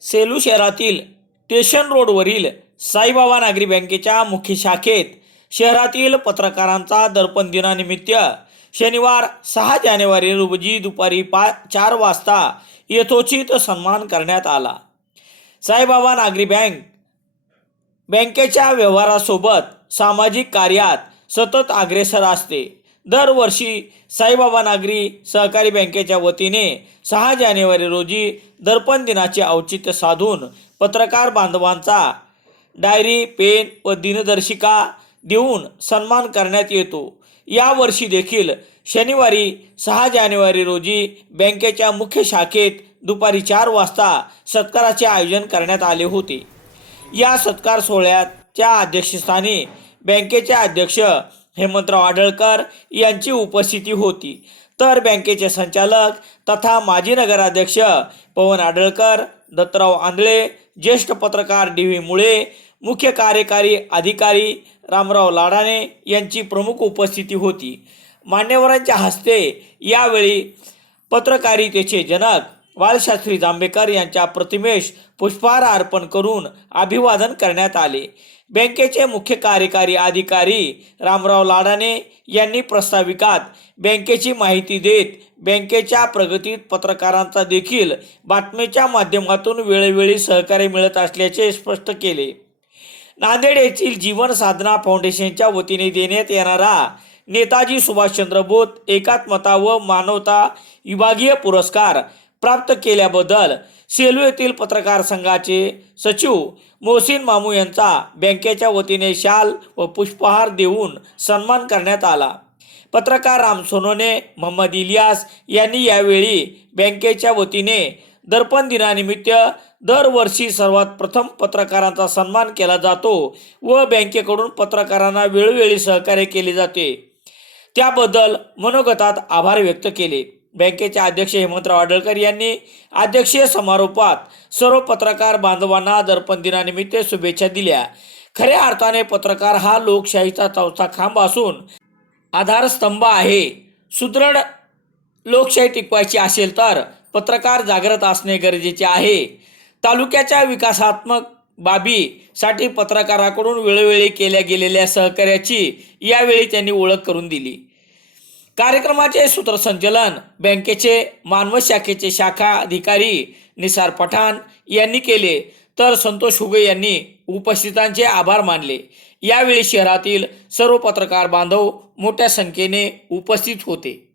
सेलू शहरातील स्टेशन रोडवरील साईबाबा नागरी बँकेच्या मुख्य शाखेत शहरातील पत्रकारांचा दर्पण दिनानिमित्त शनिवार सहा जानेवारी रोजी दुपारी पा चार वाजता यथोचित सन्मान करण्यात आला. साईबाबा नागरी बँक बँकेच्या व्यवहारासोबत सामाजिक कार्यात सतत अग्रेसर असते. दरवर्षी साईबाबा नागरी सहकारी बँकेच्या वतीने सहा जानेवारी रोजी दर्पण दिनाचे औचित्य साधून पत्रकार बांधवांचा डायरी पेन व दिनदर्शिका देऊन सन्मान करण्यात येतो. यावर्षी देखील शनिवारी सहा जानेवारी रोजी बँकेच्या मुख्य शाखेत दुपारी चार वाजता सत्काराचे आयोजन करण्यात आले होते. या सत्कार सोहळ्याच्या अध्यक्षस्थानी बँकेचे अध्यक्ष हेमंतराव आडळकर यांची उपस्थिती होती. तर बँकेचे संचालक तथा माजी नगराध्यक्ष पवन आडळकर दत्तराव आंधळे ज्येष्ठ पत्रकार डी व्ही मुळे मुख्य कार्यकारी अधिकारी रामराव लाडाणे यांची प्रमुख उपस्थिती होती. मान्यवरांच्या हस्ते यावेळी पत्रकारितेचे जनक बाळशास्त्री जांभेकर यांच्या प्रतिमेस पुष्पहार अर्पण करून अभिवादन करण्यात आले. बँकेचे मुख्य कार्यकारी अधिकारी रामराव लाडाने यांनी प्रस्ताविकात बँकेची माहिती देत बँकेच्या प्रगतीत पत्रकारांचा देखील बातमीच्या माध्यमातून वेळोवेळी सहकार्य मिळत असल्याचे स्पष्ट केले. नांदेड येथील जीवन साधना फाउंडेशनच्या वतीने देण्यात येणारा नेताजी सुभाषचंद्र बोस एकात्मता व मानवता विभागीय पुरस्कार प्राप्त केल्याबद्दल सेलू येथील पत्रकार संघाचे सचिव मोहसिन मामू यांचा बँकेच्या वतीने शाल व पुष्पहार देऊन सन्मान करण्यात आला. पत्रकार राम सोनोने मोहम्मद इलियास यांनी यावेळी बँकेच्या वतीने दर्पण दिनानिमित्त दरवर्षी सर्वात प्रथम पत्रकारांचा सन्मान केला जातो व बँकेकडून पत्रकारांना वेळोवेळी सहकार्य केले जाते. त्याबद्दल मनोगतात आभार व्यक्त केले. बँकेचे अध्यक्ष हेमंतराव आडळकर यांनी अध्यक्षीय समारोपात सर्व पत्रकार बांधवांना दर्पण दिनानिमित्त शुभेच्छा दिल्या. खऱ्या अर्थाने पत्रकार हा लोकशाहीचा चौथा खांब असून आधारस्तंभ आहे. सुदृढ लोकशाही टिकवायची असेल तर पत्रकार जागृत असणे गरजेचे आहे. तालुक्याच्या विकासात्मक बाबीसाठी पत्रकाराकडून वेळोवेळी केल्या गेलेल्या सहकार्याची यावेळी त्यांनी ओळख करून दिली. कार्यक्रमाचे सूत्रसंचलन बँकेचे मानव शाखेचे शाखा अधिकारी निसार पठाण यांनी केले. तर संतोष हुगे यांनी उपस्थितांचे आभार मानले. यावेळी शहरातील सर्व पत्रकार बांधव मोठ्या संख्येने उपस्थित होते.